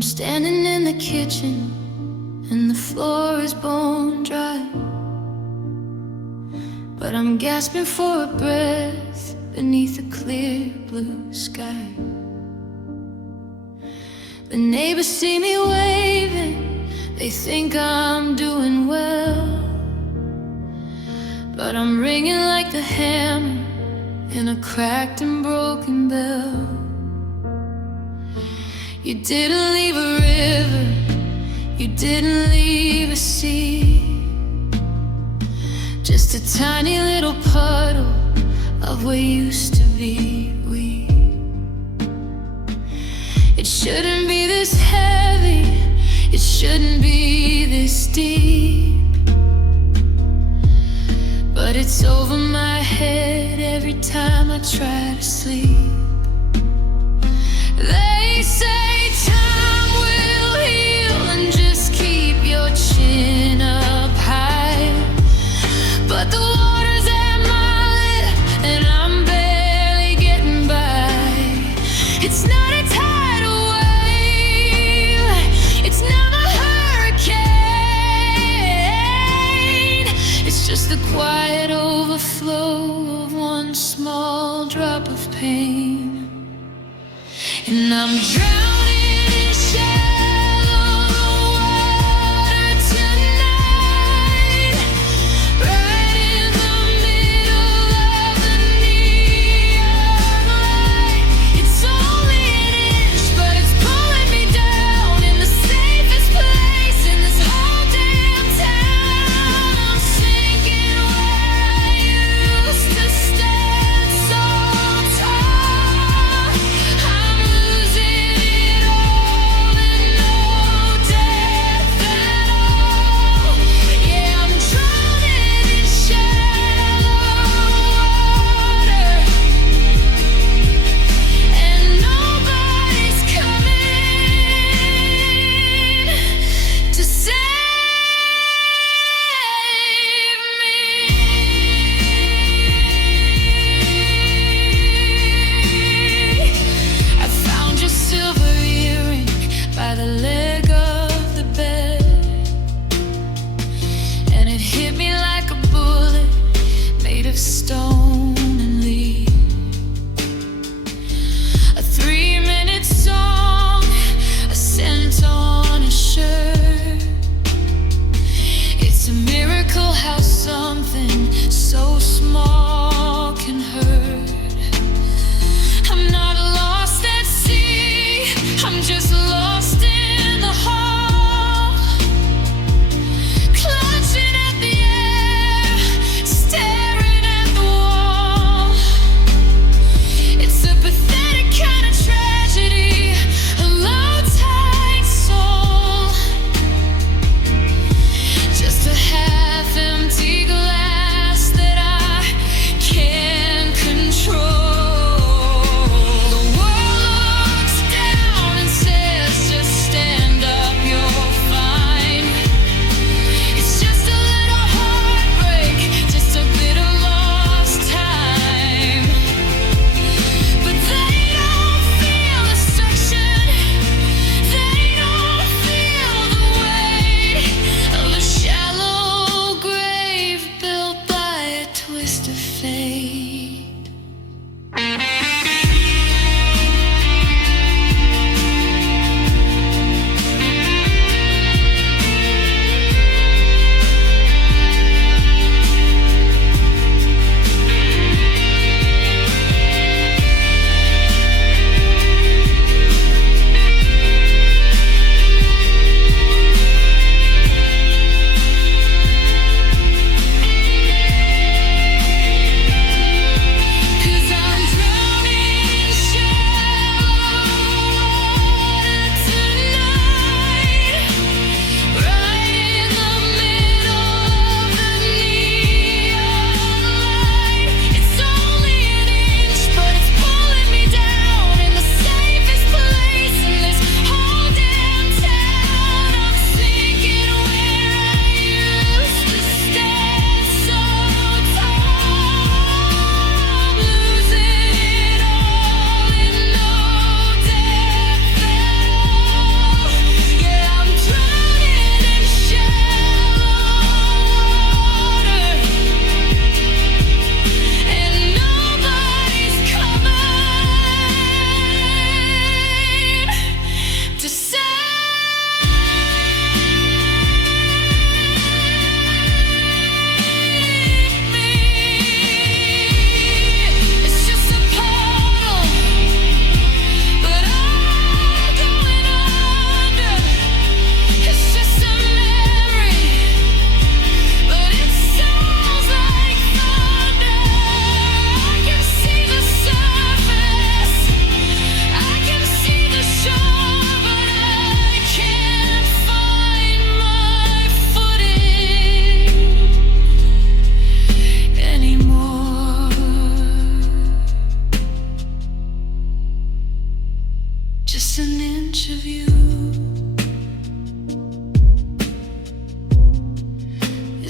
I'm standing in the kitchen and the floor is bone dry, but I'm gasping for a breath beneath a clear blue sky. The neighbors see me waving, they think I'm doing well, but I'm ringing like the hammer in a cracked and broken bell. You didn't leave a river, you didn't leave a sea, just a tiny little puddle of what used to be we. It shouldn't be this heavy, it shouldn't be this deep, but it's over my head every time I try to sleep. They say time will heal and just keep your chin up high, but the water's at my lip and I'm barely getting by. It's not a tidal wave, it's not a hurricane, it's just the quiet overflow of one small drop of pain.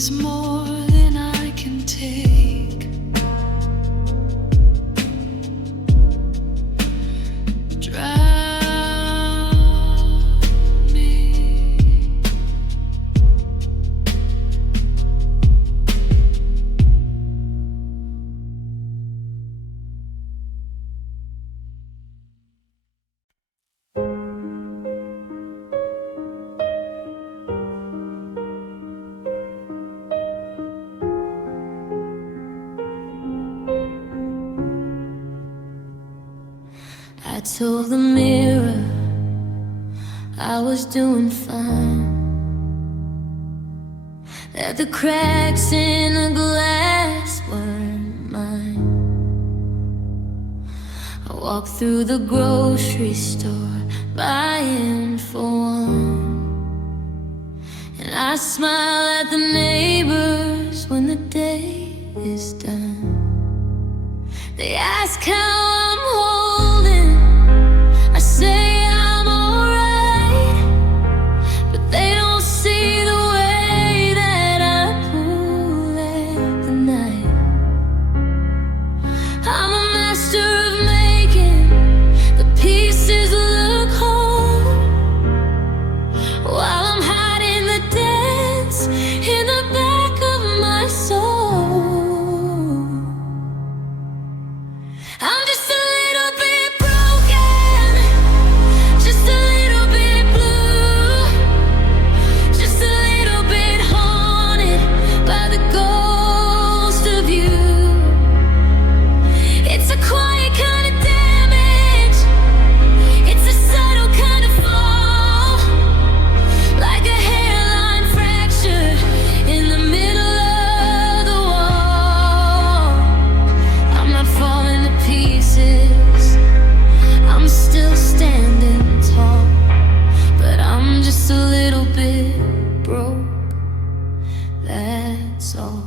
is more than I can take. Drown me. I told the mirror I was doing fine, that the cracks in the glass weren't mine. I walked through the grocery store buying for one, and I smile at the neighbors when the day is done. They ask how I'm holding, I say I'm alright, but they don't see the way that I pull at the night. I'm a master of making the pieces look whole, while I'm hiding the dance in the back of my soul. I'm just a little bit broken, just a little bit blue, just a little bit haunted by the ghost of you. It's a quiet kind of damage, it's a subtle kind of fall, like a hairline fracture in the middle of the wall. I'm not falling to pieces, I'm still standing tall, but I'm just a little bit broke, that's all.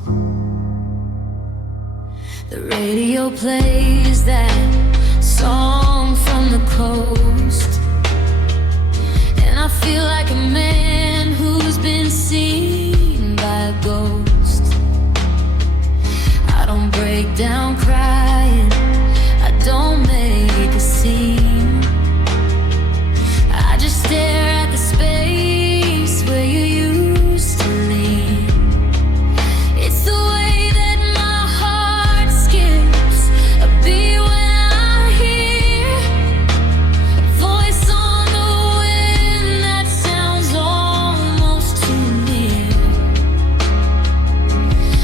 The radio plays that song from the coast, and I feel like a man who's been seen by a ghost. I don't break down crying, I don't make a scene, I just stare at the space where you used to lean. It's the way that my heart skips a beat when I hear a voice on the wind that sounds almost too near.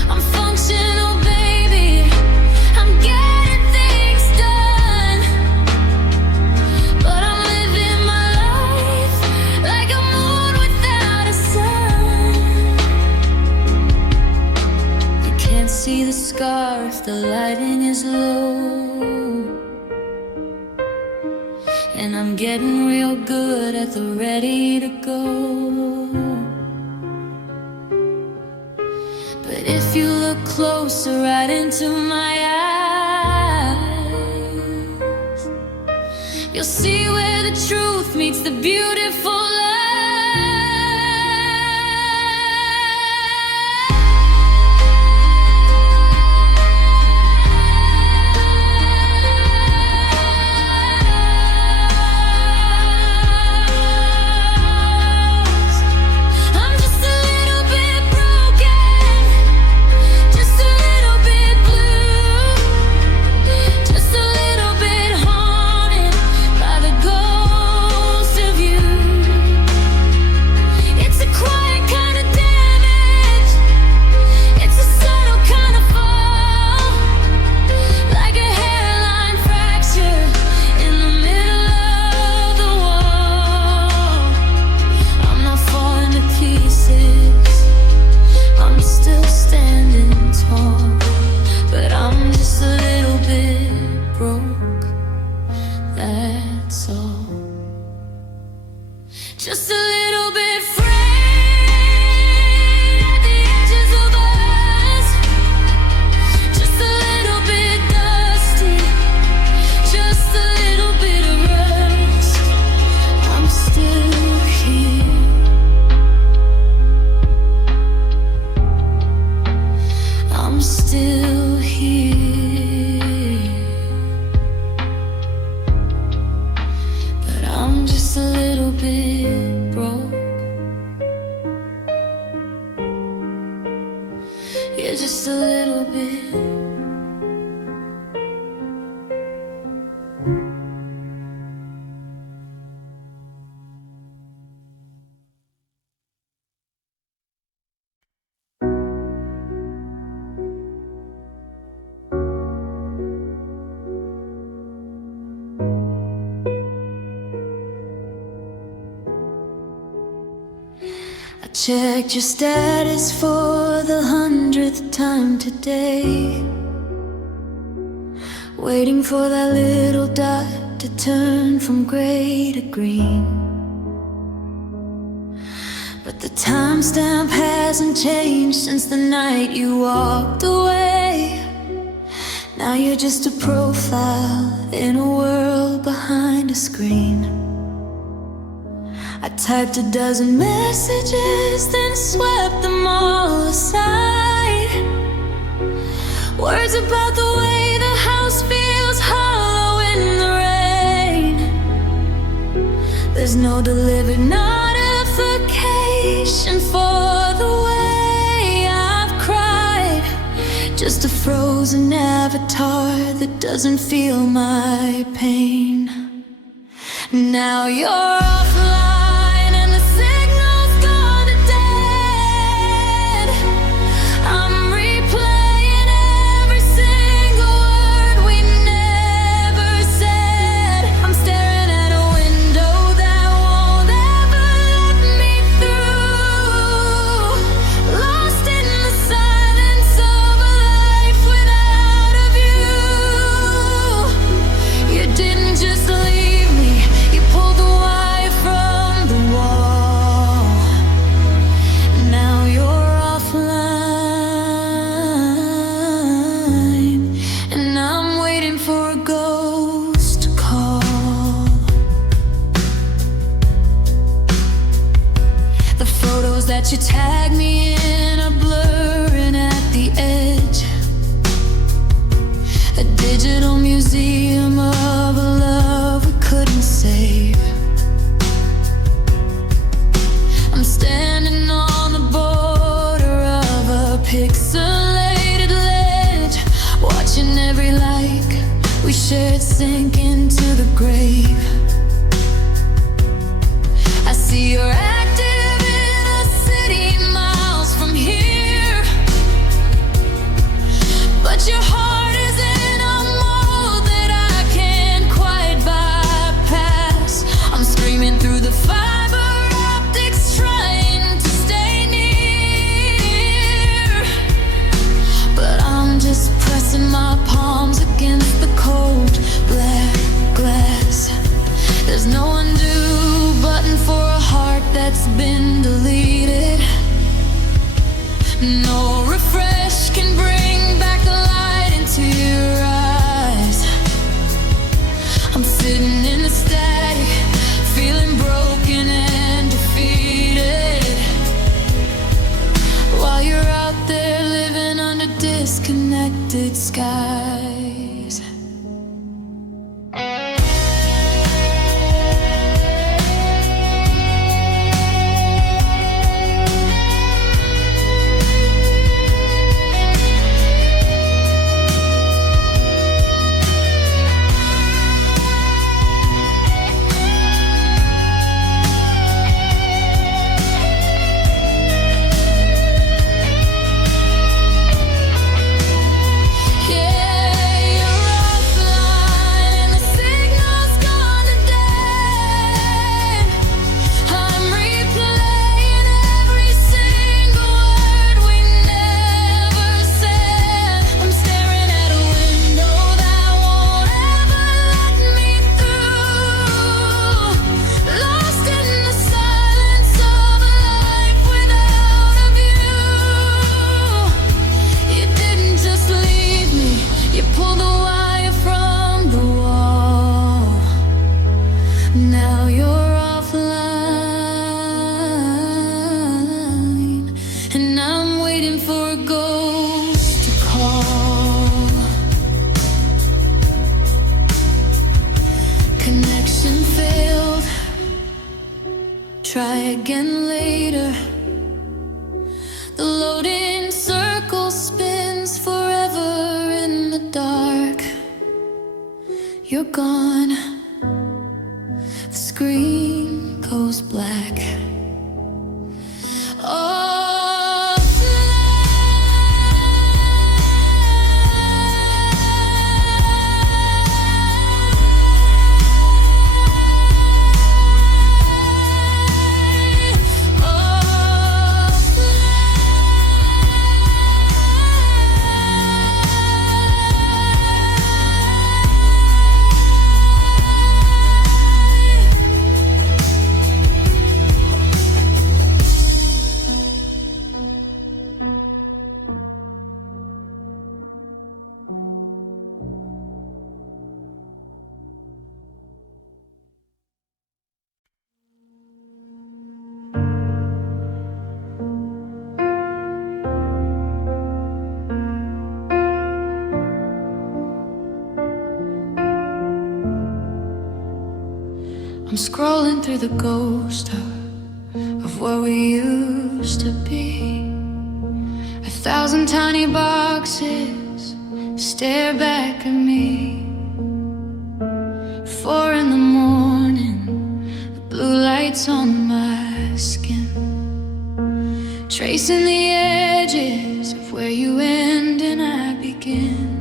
I'm functional, baby, I'm getting things done, but I'm living my life like a moon without a sun. You can't see the scar if the lighting is low, and I'm getting real good at the ready to go. But if you look closer right into my eyes, you'll see where the truth meets the beautiful lies. I'm just a little bit broken, just a little bit blue, just a little bit haunted by the ghost of you. just a little bit. Checked your status for the 100th time today, waiting for that little dot to turn from gray to green. But the timestamp hasn't changed since the night you walked away. Now you're just a profile in a world behind a screen. I typed a dozen messages, then swept them all aside. Words about the way the house feels hollow in the rain. There's no delivered notification for the way I've cried. Just a frozen avatar that doesn't feel my pain. Now you're offline. You tag me in are blurring at the edge. A digital museum of a love we couldn't save. I'm standing on the border of a pixelated ledge, watching every like we shared sink into the grave. I see your your heart is in a mold that I can't quite bypass. I'm screaming through the fiber optics, trying to stay near, but I'm just pressing my palms against the cold black glass. There's no undo button for a heart that's been deleted. No refresh can bring back the light into your eyes. I'm sitting in the static, feeling broken and defeated, while you're out there living under disconnected skies. Yeah. gone, the screen goes black. Oh, I'm scrolling through the ghost of where we used to be. 1,000 tiny boxes stare back at me. 4 in the morning, the blue lights on my skin, tracing the edges of where you end and I begin.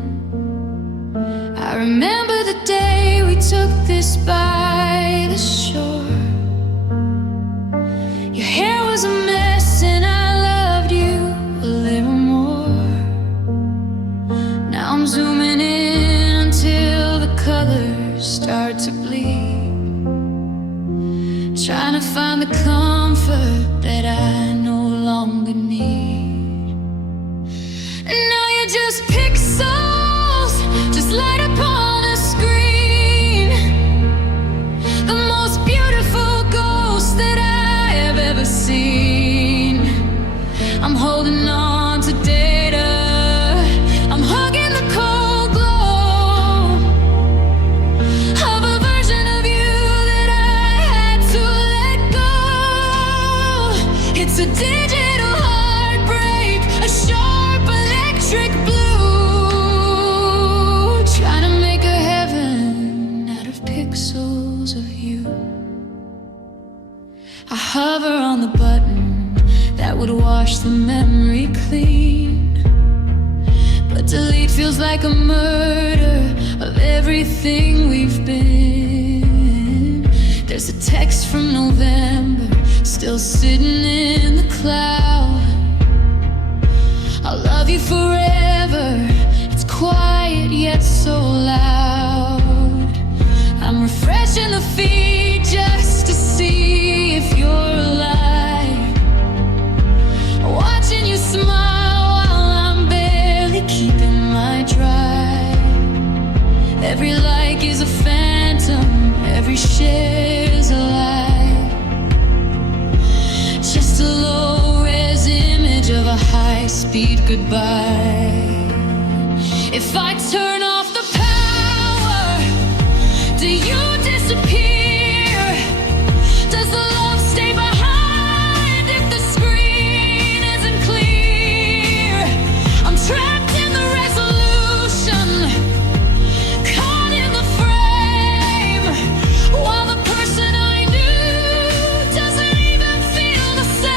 I remember the day we took this by the shore. Your hair was a mess and I loved you a little more. Now I'm zooming in until the colors start to bleed, trying to find the comfort that I no longer need. And now you're just pixels, just light up on a screen. The most beautiful ghost that I have ever seen. I'm holding on to data, I'm hugging the cold glow of a version of you that I had to let go. It's a digital heartbreak, a sharp electric blue, trying to make a heaven out of pixels of you. I hover on the button that would wash the memory clean, but delete feels like a murder of everything we've been. There's a text from November still sitting in the cloud. I'll love you forever. It's quiet yet so loud. I'm refreshing the feed just to see if you're alive, watching you smile while I'm barely keeping my drive. Every like is a phantom, every share's a lie, just a low-res image of a high-speed goodbye. If I turn off the power, do you disappear? Does the love stay behind if the screen isn't clear? I'm trapped in the resolution, caught in the frame, while the person I knew doesn't even feel the same.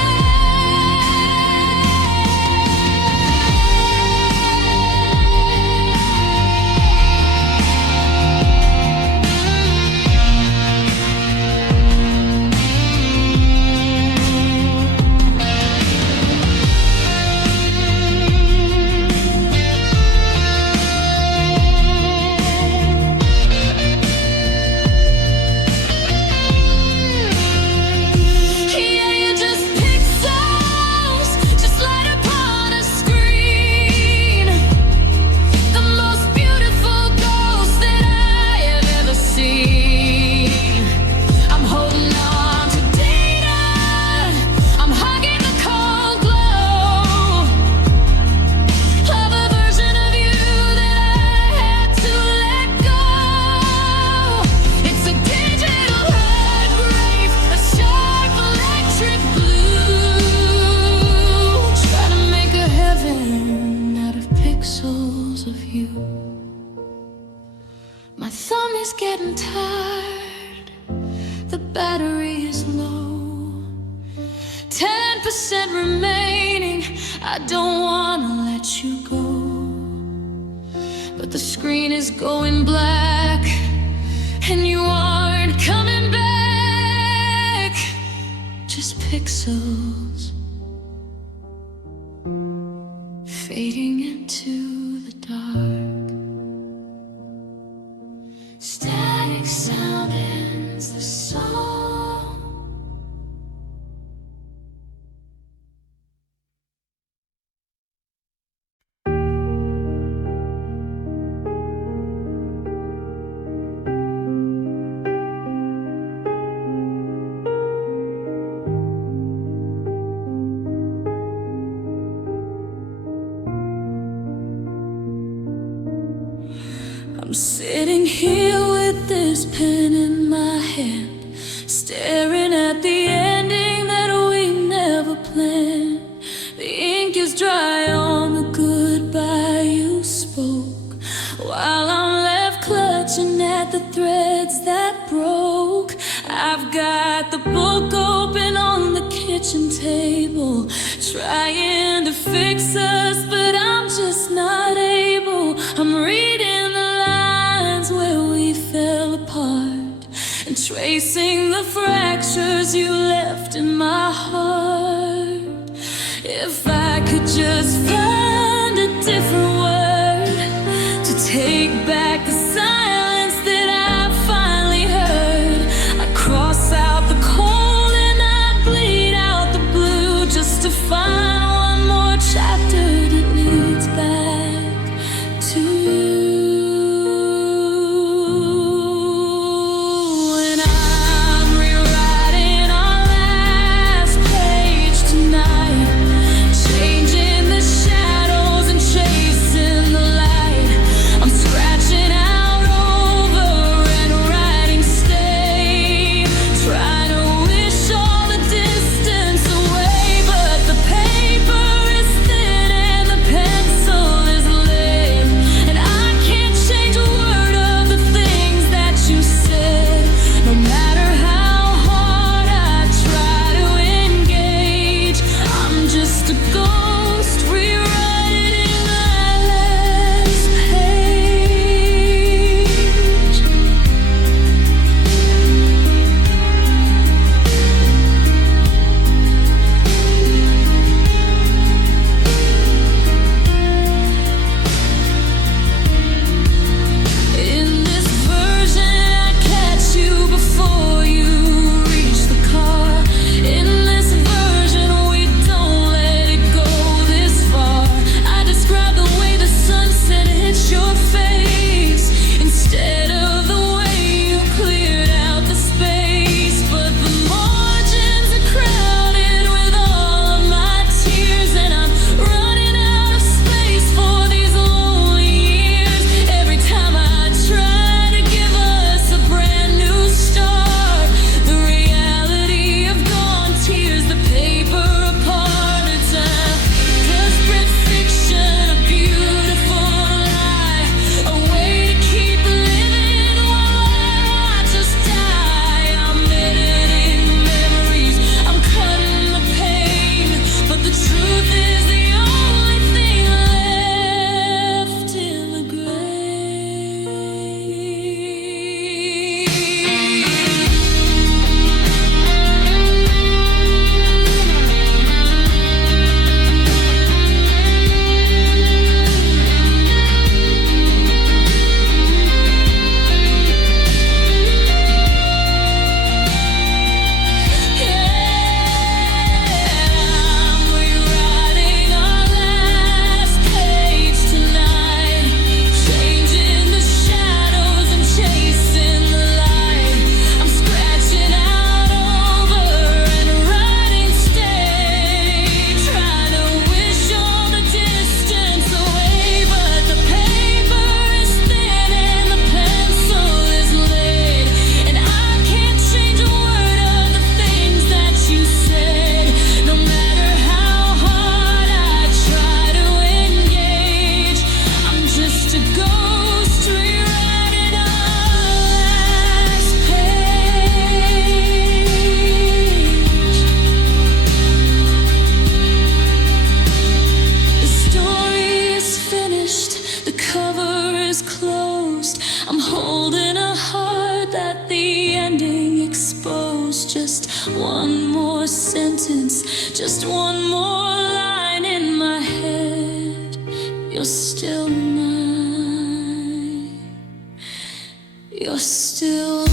10% remaining. I don't wanna let you go, but the screen is going black, and you aren't coming back. Just pixels fading into the dark. Static sound ends the song. I'm sitting here with this pen in my hand, staring at the ending that we never planned. The ink is dry on the goodbye you spoke, while I'm left clutching at the threads that broke. I've got the book open on the kitchen table, trying to fix us, but I'm just not able. I'm reading the lines where we fell apart, and tracing the fractures you left in my heart. If I could just find a different word to take back the silence that I finally heard, I cross out the cold and I bleed out the blue, just to find one more chapter that leads back to you. And I'm rewriting our last page tonight, changing the shape one more line in my head. You're still mine. You're still mine.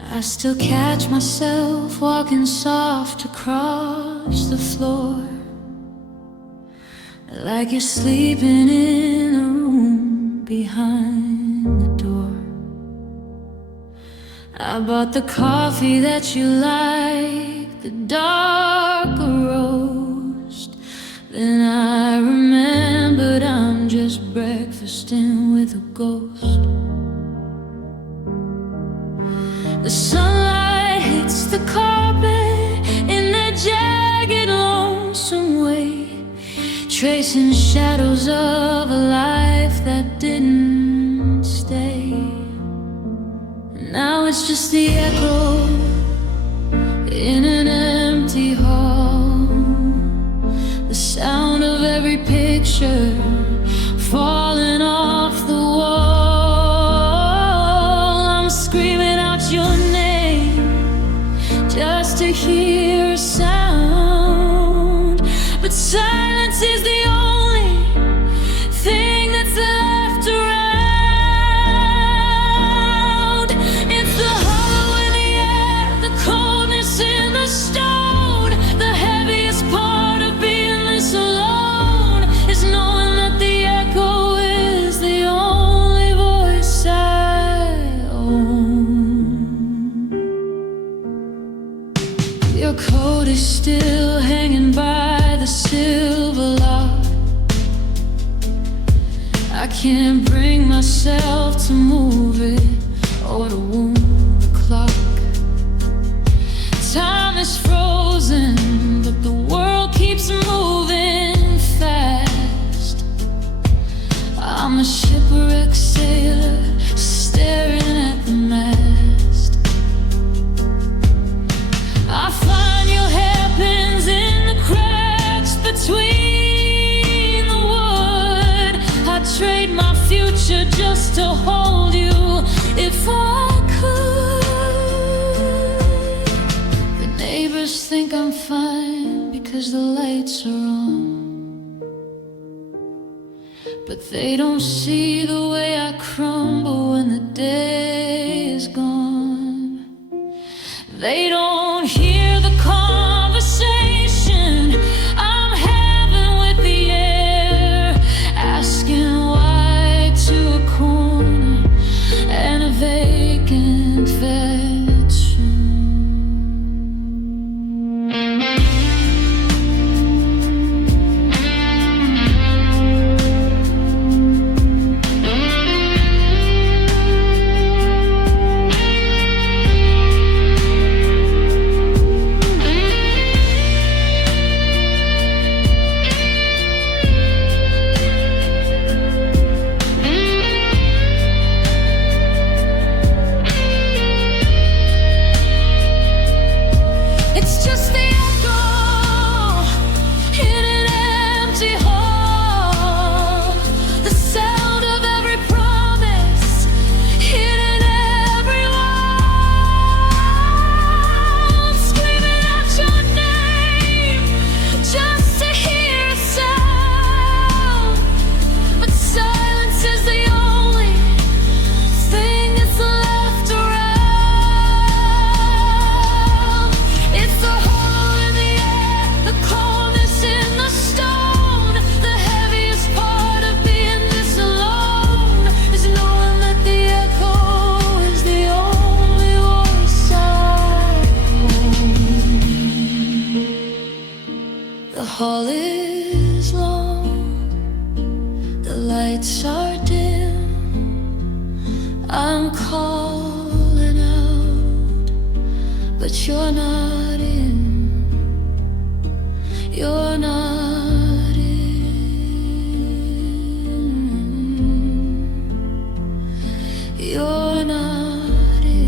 I still catch myself walking soft across the floor, like you're sleeping in a room behind the door. I bought the coffee that you like, the darker roast. Then I remembered I'm just breakfasting with a ghost. The sunlight hits the carpet in a jagged, lonesome way, tracing shadows of a life that didn't stay. Now it's just the echo in an empty hall, the sound of every picture falling off the wall. I'm screaming out your name just to hear a sound, but silence is the only thing that's left around. It's the hollow in the air, the coldness in the stone. The heaviest part of being this alone is knowing that the echo is the only voice I own. Your coat is still hanging by the silver lock. I can't bring myself to move it or to wound the clock. Time is frozen, but the world keeps moving fast. I'm a shipwrecked sailor staring at the mast. I find your hairpins in the cracks between the wood. I'd trade my future just to hold you if I could. The neighbors think I'm fine because the lights are on, but they don't see the way I crumble when the day is gone. They don't hear the conversation I'm having with the air, asking why to a corner and a vacant bedroom. It's just the echo in an empty hall, the sound of every promise hidden every wall. Screaming out your name just to hear a sound, but silence is the only thing that's left around. haul is long, the lights are dim. I'm calling out, but you're not in. You're not in. You're not in.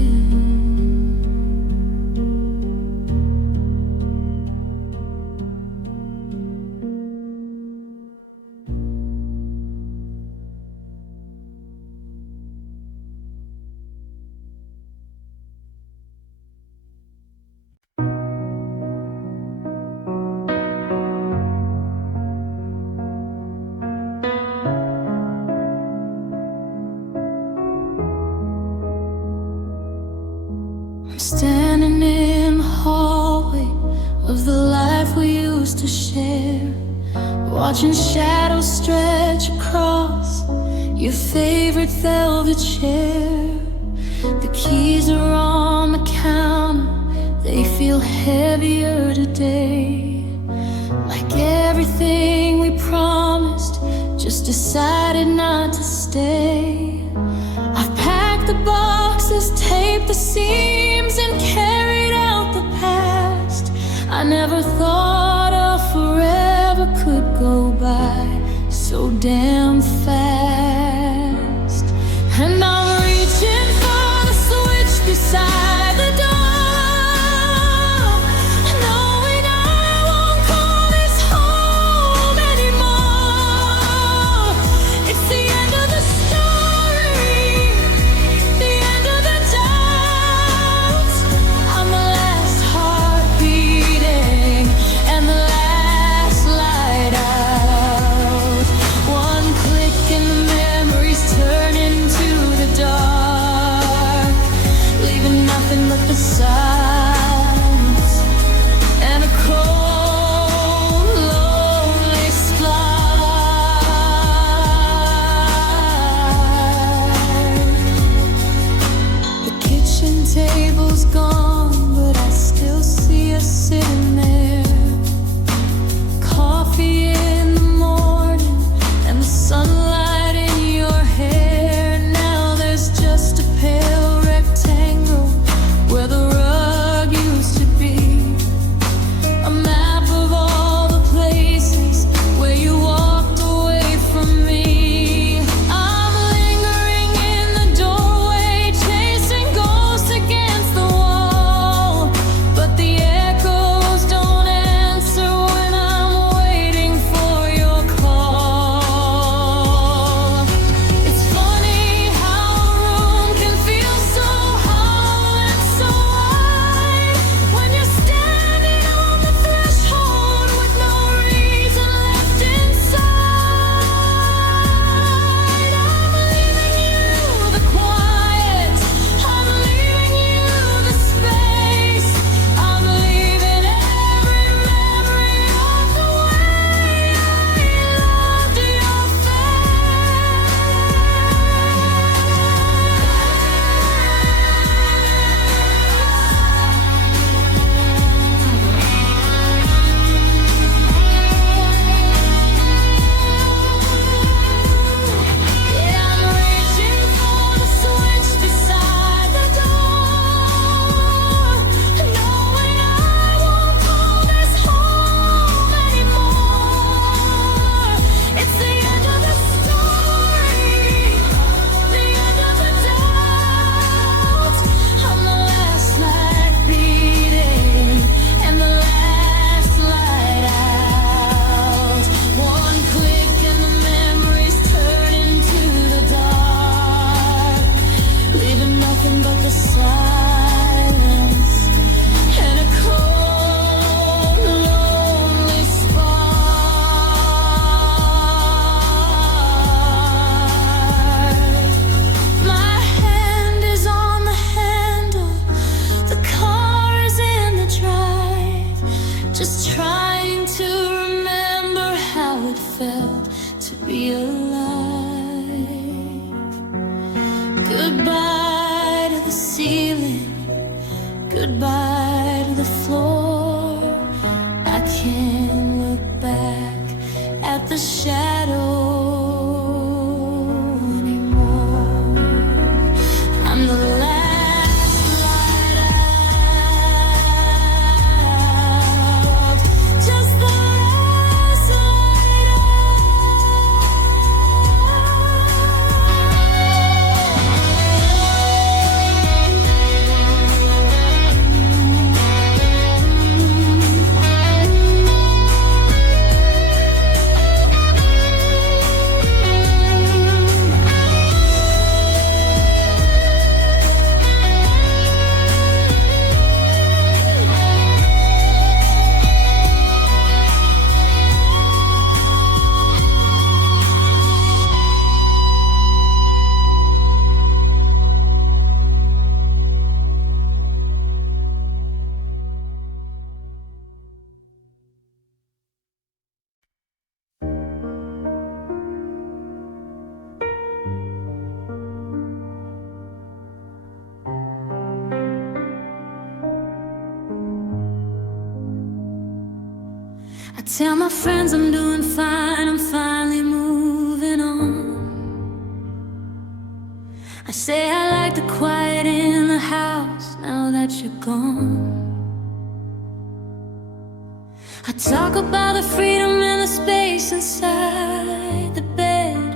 Standing in the hallway of the life we used to share, watching shadows stretch across your favorite velvet chair. The keys are on the counter, they feel heavier today. Like everything we promised just decided not to stay. I've packed the boxes, taped the seams, and carried out the past. I never thought a forever could go by so damn fast. And I'm reaching for the switch beside the door, knowing I won't call this home anymore. It's the end of the story, the end of the doubt. I'm the last heart beating and the last light out. One click and the memories turn into the dark, leaving nothing but the silence and a cold, lonely sky. The kitchen table's gone, but I still see us sitting there. Coffee in the morning and the sunlight in your hair. Now there's just a pale rectangle where the rug used to be. A map of all the places where you walked away from me. I'm lingering in the doorway, chasing ghosts against the wall, but the echoes don't answer when I'm waiting for your call. It's funny how a room can feel so hollow and so wide when you're standing on the threshold with no reason left inside. I'm leaving you the quiet, I'm leaving you the space, I'm leaving every memory of the way I loved your Yeah, I'm reaching for the switch beside the door, knowing I won't call this home anymore. It's the end of the story, the end of the doubt. I'm the last light beating and the last light out. One click and the memories turn into the dark, leaving nothing but the silence and a cold, lonely spark. My hand is on the handle, the car is in the drive, just trying to remember how it felt to be alive. Goodbye to the ceiling, goodbye to the floor. I can't look back the shadow anymore. I'm the last light out, just the last light I tell my friends I'm doing fine, I'm finally moving on. I say I like the quiet in the house now that you're gone. I talk about the freedom and the space inside the bed.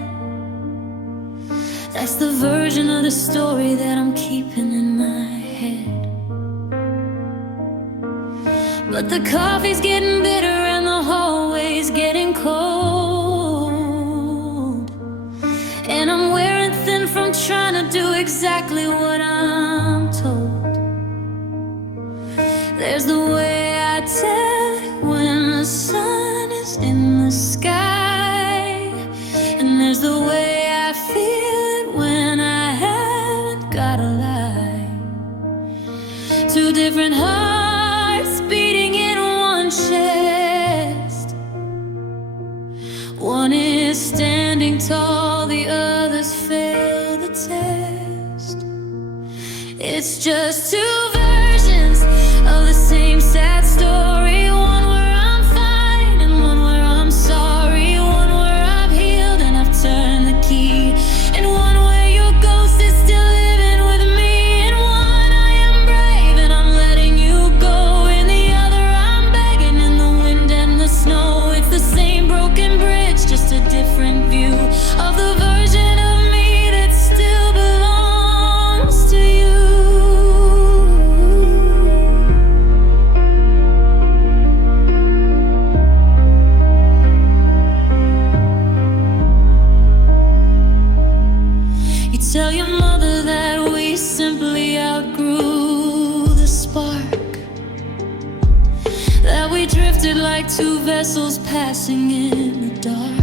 That's the version of the story that I'm keeping in my head. But the coffee's getting bitter and the hallway's getting cold, and I'm wearing thin from trying to do exactly what I'm told. There's the way I tell it when the sun is in the sky, and there's the way I feel it when I haven't got a lie. Two different hearts beating in one chest. One is standing tall, the others fail the test. It's just two versions of the same sad story. One where I'm fine and one where I'm sorry. One where I've healed and I've turned the key, and one where your ghost is still living with me. And one I am brave and I'm letting you go. In the other I'm begging in the wind and the snow. It's the same broken bridge, just a different view of the version of me that still belongs to you. You tell your mother that we simply outgrew the spark, that we drifted like two vessels passing in the dark.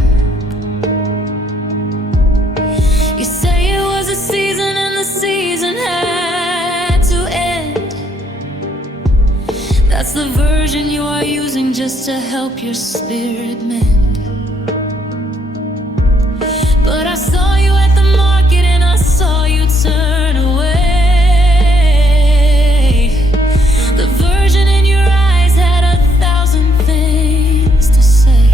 You say it was a season and the season had to end. That's the version you are using just to help your spirit mend. But I saw you at the market and I saw you turn away. The version in your eyes had 1,000 things to say.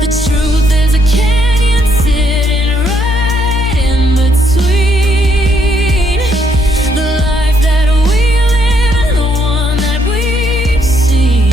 The truth is a canyon sitting right in between the life that we live and the one that we've seen.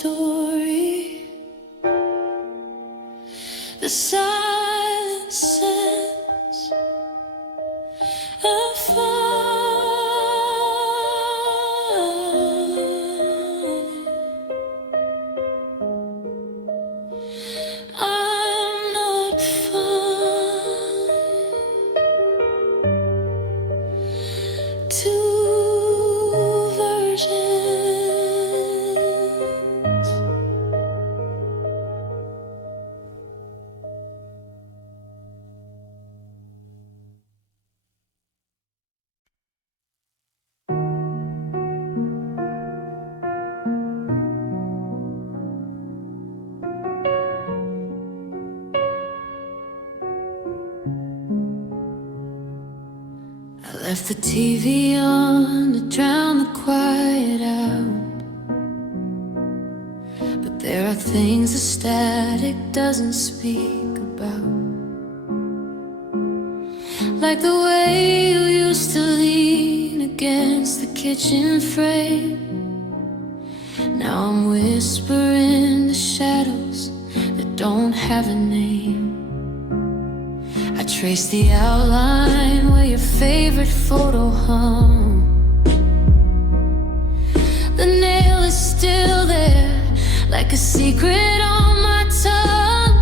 story. The silence sends a fire. I'm not fine. Two versions. I left the TV on to drown the quiet out, but there are things the static doesn't speak about, like the way you used to lean against the kitchen frame. Now I'm whispering to shadows that don't have a name. I trace the outline where your favorite photo hung. The nail is still there, like a secret on my tongue.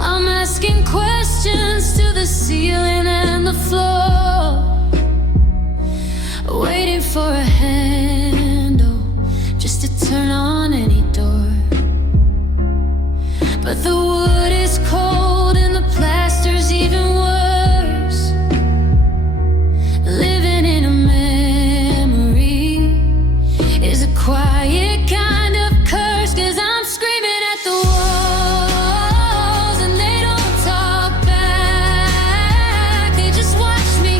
I'm asking questions to the ceiling and the floor, waiting for a handle just to turn on any door. But the wood is cold and the plaster's even worse. Living in a memory is a quiet kind of curse, 'cause I'm screaming at the walls and they don't talk back. They just watch me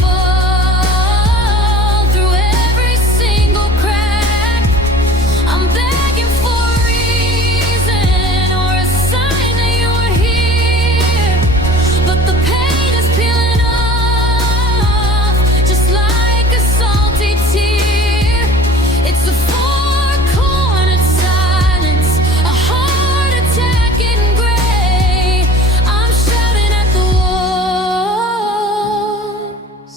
fall through every single crack. I'm begging for a reason or a sign that you were here, but the pain is peeling off just like a salty tear. It's a four-cornered silence, a heart attack in gray. I'm shouting at the walls,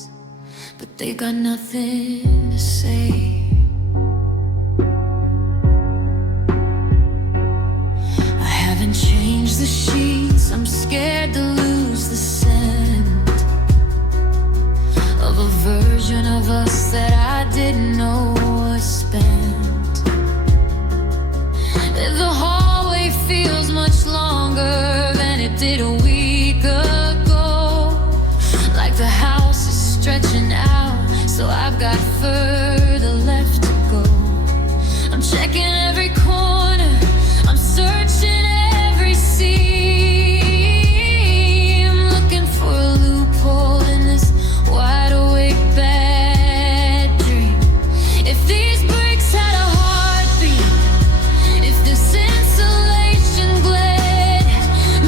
but they got nothing to say. I haven't changed the sheets, I'm scared to lose the scent of a version of us that I didn't know was spent. The hallway feels much longer than it did a week ago, like the house is stretching out, so I've got further left to go. I'm checking every corner, I'm searching every seam, looking for a loophole in this wide awake bad dream. If these bricks had a heartbeat, if this insulation gled,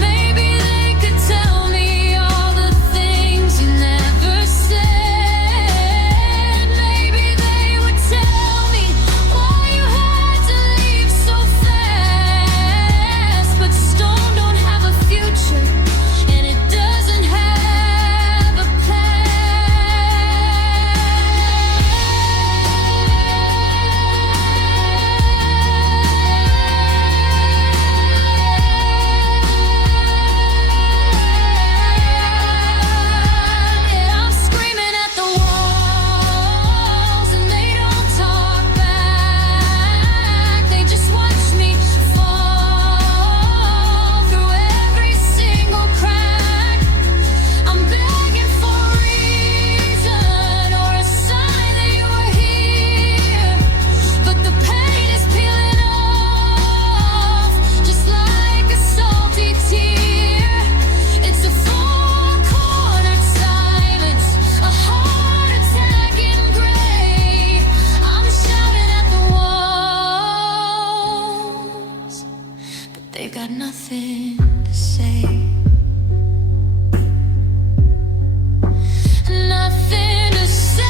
maybe they could tell me all the things you never said. Maybe they would tell me why you had to leave so fast. But stone don't have a future, and it doesn't have a Yeah, I'm screaming at the walls and they don't talk back. They just watch me fall through every single crack. I'm begging for a reason or a sign that you were here, but the pain is peeling off just like a salty tear. It's a four-cornered silence, a heart attack in gray. I'm shouting at the walls, but they got nothing to say. Nothing to say.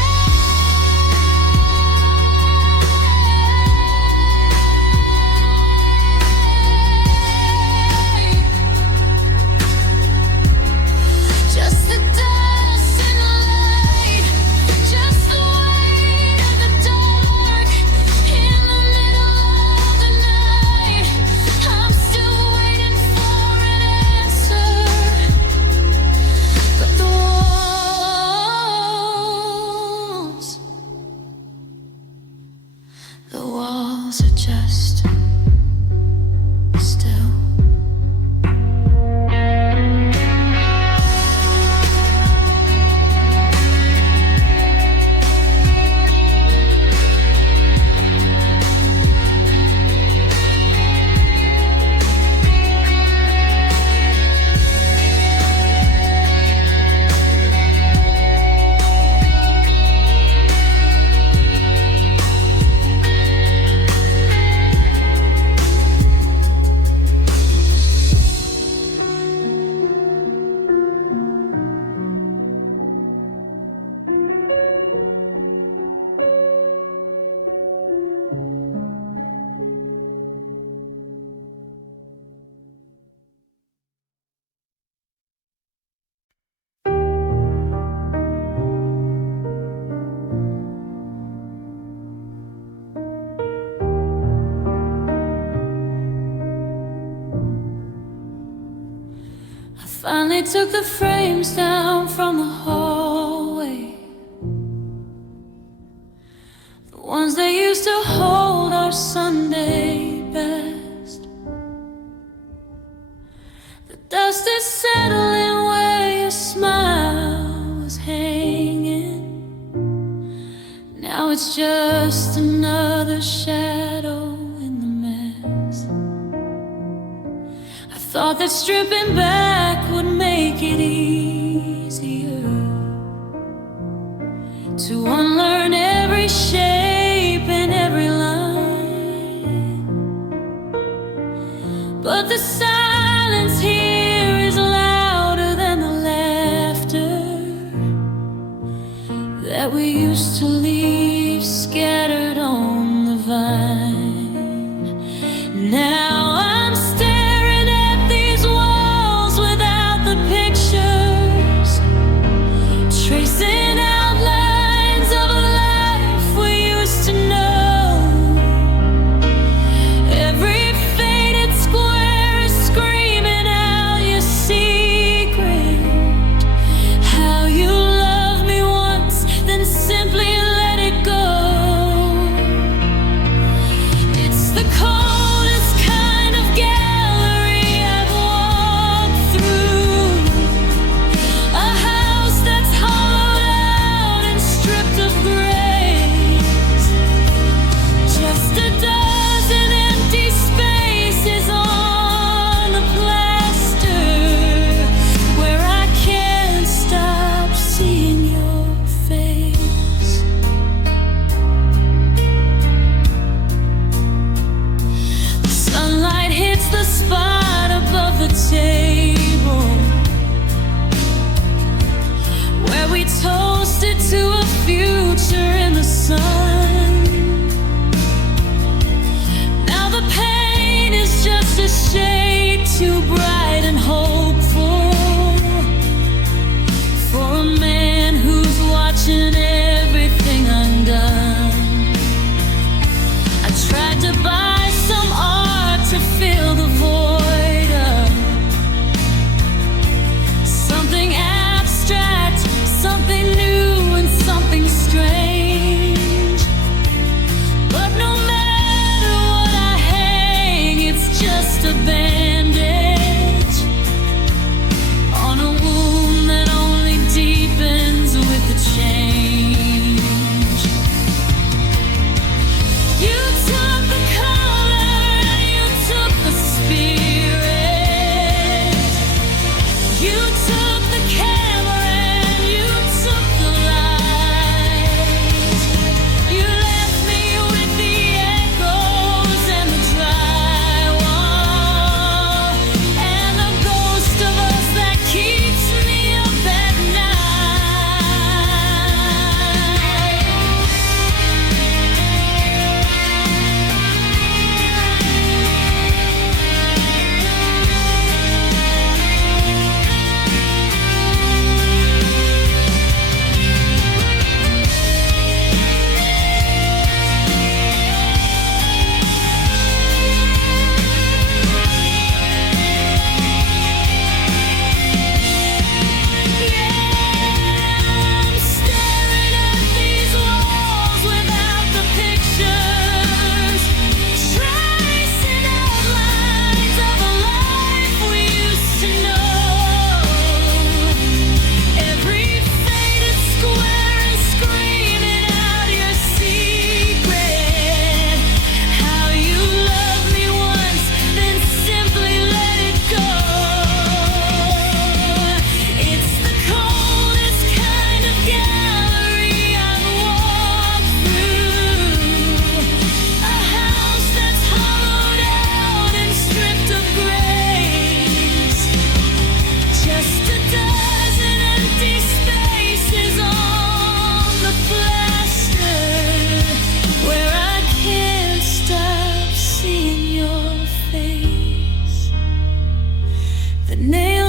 just still. Finally took the frames down from the hallway, the ones that used to hold our Sunday best. The dust is settling where your smile was hanging. Now it's just another shadow in the mess. I thought that stripping back would make it easier to unlearn every shape and every line, but the silence here is louder than the laughter that we used to leave scattered on the vine. Now I'm staring at these walls without the pictures, tracing outlines of a life we used to know. Every faded square is screaming out your secret, how you loved me once, then simply let it go. It's the coldest kind of gallery I've walked through, a house that's hollowed out and stripped of grace, just a dozen empty spaces on the plaster where I can't stop seeing your face. The sunlight hits the spot above the table where we toasted to a future in the sun. Now the pain is just a shade too bright and hopeful for a man who's watching everything undone. I tried to buy some art to fill the void up, something abstract, something new and something strange. But no matter what I hang, it's just a bandage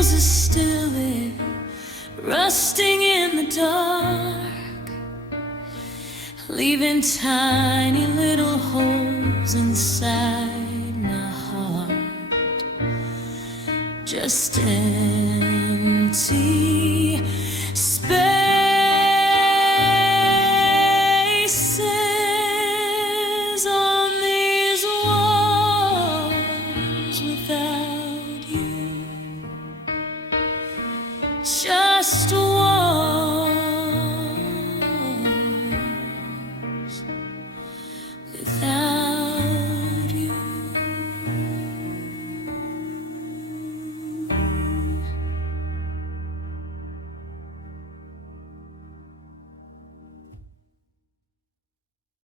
feels is still there, rusting in the dark, leaving tiny little holes inside my heart, just empty